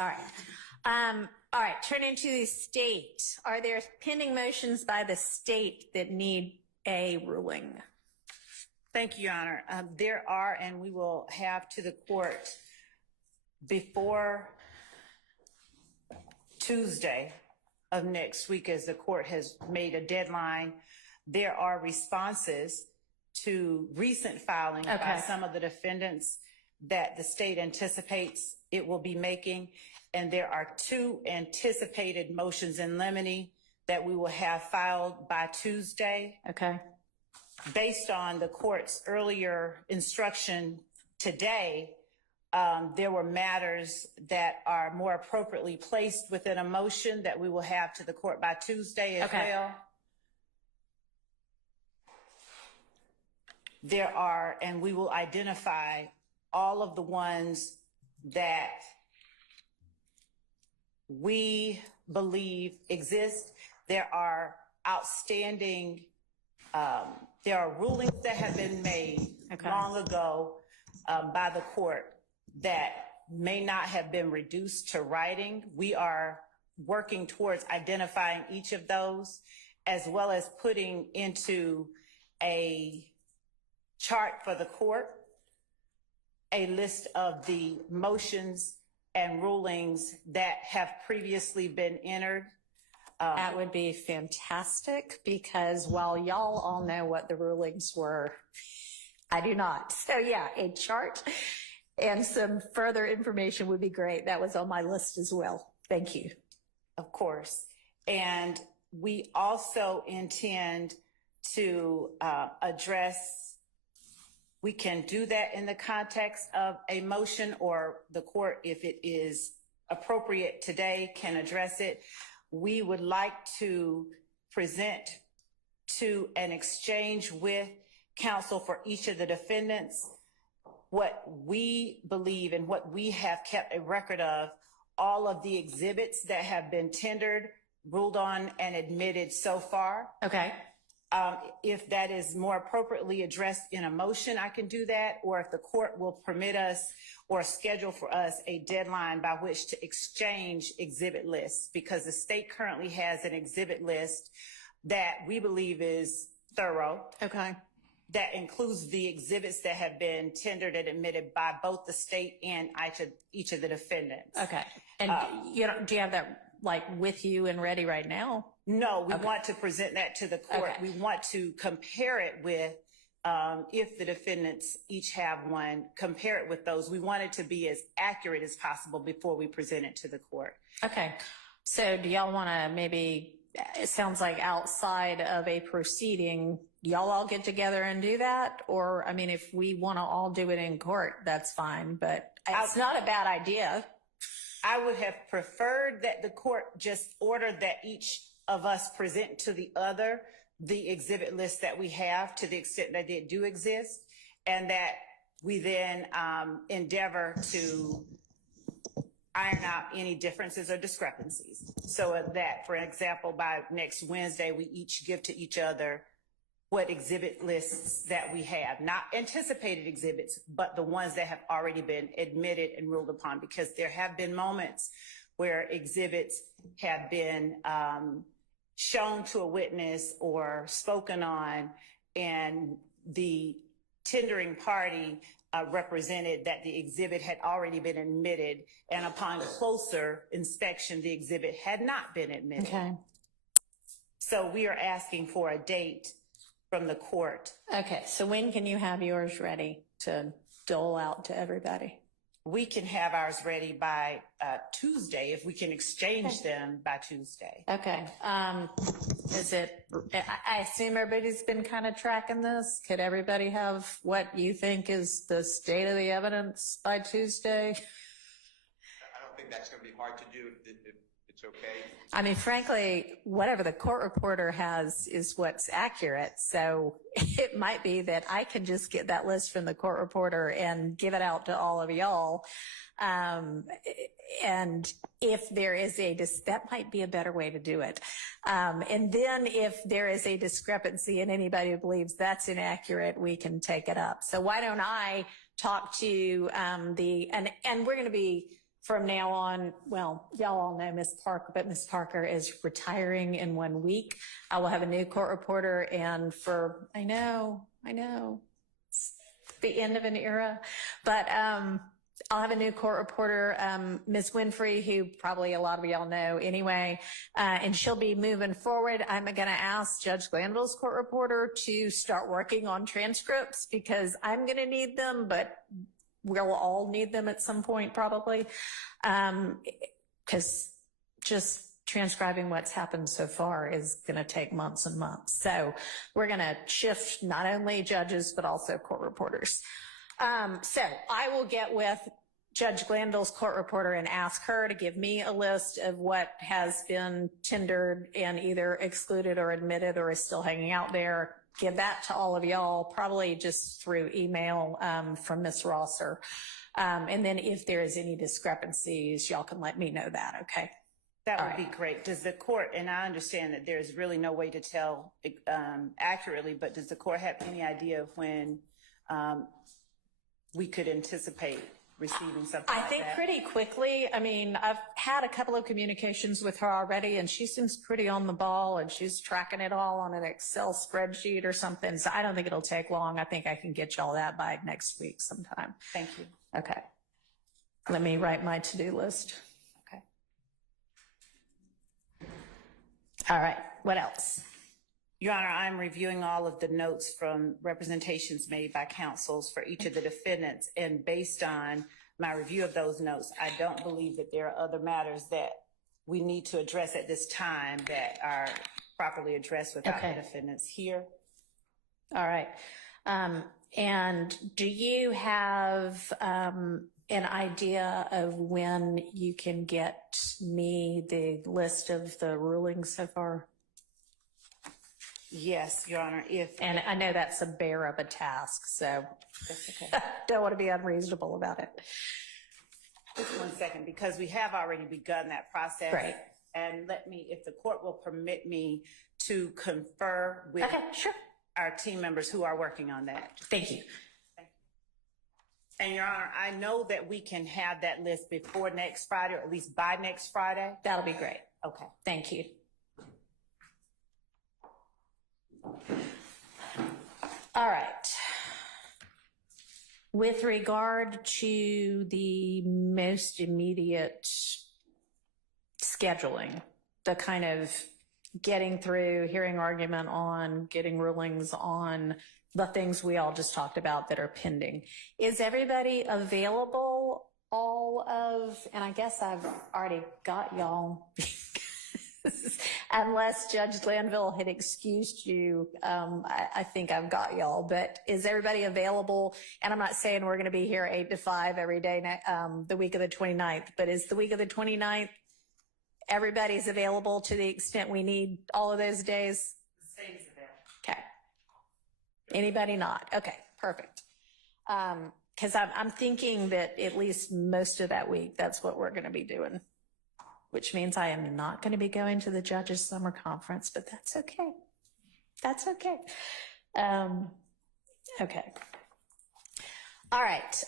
All right. Turning to the state. Are there pending motions by the state that need a ruling? Thank you, Your Honor. There are, and we will have to the court before Tuesday of next week, as the court has made a deadline. There are responses to recent filings by some of the defendants that the state anticipates it will be making. And there are 2 anticipated motions in limine that we will have filed by Tuesday. Okay. Based on the court's earlier instruction today, there were matters that are more appropriately placed within a motion that we will have to the court by Tuesday as well. There are, and we will identify all of the ones that we believe exist. There are outstanding, there are rulings that have been made long ago by the court that may not have been reduced to writing. We are working towards identifying each of those, as well as putting into a chart for the court a list of the motions and rulings that have previously been entered. That would be fantastic, because while y'all all know what the rulings were, I do not. So yeah, a chart and some further information would be great. That was on my list as well. Thank you. Of course. And we also intend to address, we can do that in the context of a motion, or the court, if it is appropriate today, can address it. We would like to present to an exchange with counsel for each of the defendants what we believe and what we have kept a record of, all of the exhibits that have been tendered, ruled on, and admitted so far. Okay. If that is more appropriately addressed in a motion, I can do that. Or if the court will permit us or schedule for us a deadline by which to exchange exhibit lists, because the state currently has an exhibit list that we believe is thorough. Okay. That includes the exhibits that have been tendered and admitted by both the state and each of the defendants. Okay. And do you have that like with you and ready right now? No, we want to present that to the court. Okay. We want to compare it with, if the defendants each have one, compare it with those. We want it to be as accurate as possible before we present it to the court. Okay. So do y'all want to maybe, it sounds like outside of a proceeding, y'all all get together and do that? Or, I mean, if we want to all do it in court, that's fine, but it's not a bad idea. I would have preferred that the court just order that each of us present to the other the exhibit list that we have, to the extent that they do exist, and that we then endeavor to iron out any differences or discrepancies. So that, for example, by next Wednesday, we each give to each other what exhibit lists that we have, not anticipated exhibits, but the ones that have already been admitted and ruled upon, because there have been moments where exhibits have been shown to a witness or spoken on, and the tendering party represented that the exhibit had already been admitted, and upon closer inspection, the exhibit had not been admitted. Okay. So we are asking for a date from the court. Okay. So when can you have yours ready to dole out to everybody? We can have ours ready by Tuesday, if we can exchange them by Tuesday. Okay. Is it, I assume everybody's been kind of tracking this. Could everybody have what you think is the state of the evidence by Tuesday? I don't think that's going to be hard to do if it's okay. I mean, frankly, whatever the court reporter has is what's accurate. So it might be that I can just get that list from the court reporter and give it out to all of y'all. And if there is that might be a better way to do it. And then if there is a discrepancy and anybody who believes that's inaccurate, we can take it up. So why don't I talk to and we're going to be from now on, well, y'all all know Miss Parker, but Miss Parker is retiring in 1 week. I will have a new court reporter, and I know, it's the end of an era, but I'll have a new court reporter, Ms. Winfrey, who probably a lot of y'all know anyway, and she'll be moving forward. I'm going to ask Judge Glanville's court reporter to start working on transcripts because I'm going to need them, but we'll all need them at some point probably, because just transcribing what's happened so far is going to take months and months. So we're going to shift not only judges, but also court reporters. So I will get with Judge Glanville's court reporter and ask her to give me a list of what has been tendered and either excluded or admitted or is still hanging out there. Give that to all of y'all, probably just through email from Ms. Rosser. And then if there is any discrepancies, y'all can let me know that, okay? That would be great. Does the court, and I understand that there's really no way to tell accurately, but does the court have any idea of when we could anticipate receiving something I like think that? pretty quickly. I mean, I've had a couple of communications with her already, and she seems pretty on the ball, and she's tracking it all on an Excel spreadsheet or something. So I don't think it'll take long. I think I can get y'all that by next week sometime. Thank you. Okay. Let me write my to-do list. Okay. All right. What else? Your Honor, I'm reviewing all of the notes from representations made by counsels for each of the defendants, and based on my review of those notes, I don't believe that there are other matters that we need to address at this time that are properly addressed without the defendants here. All right. And do you have an idea of when you can get me the list of the rulings so far? Yes, Your Honor. And I know that's a bear of a task, so That's okay. don't want to be unreasonable about it. Just 1 second, because we have already begun that process. Right. And let me, if the court will permit me to confer with Sure. our team members who are working on that. Thank you. And Your Honor, I know that we can have that list before next Friday, or at least by next Friday. That'll be great. Okay. Thank you. All right. With regard to the most immediate scheduling, the kind of getting through, hearing argument on, getting rulings on the things we all just talked about that are pending, is everybody available and I guess I've already got y'all, unless Judge Glanville had excused you, I think I've got y'all, but is everybody available? And I'm not saying we're going to be here 8 to 5 every day, the week of the 29th, but is the week of the 29th, everybody's available to the extent we need all of those days? The same is available. Okay. Anybody not? Okay, perfect. Because I'm thinking that at least most of that week, that's what we're going to be doing, which means I am not going to be going to the judges' summer conference, but that's okay. That's okay. Okay. All right.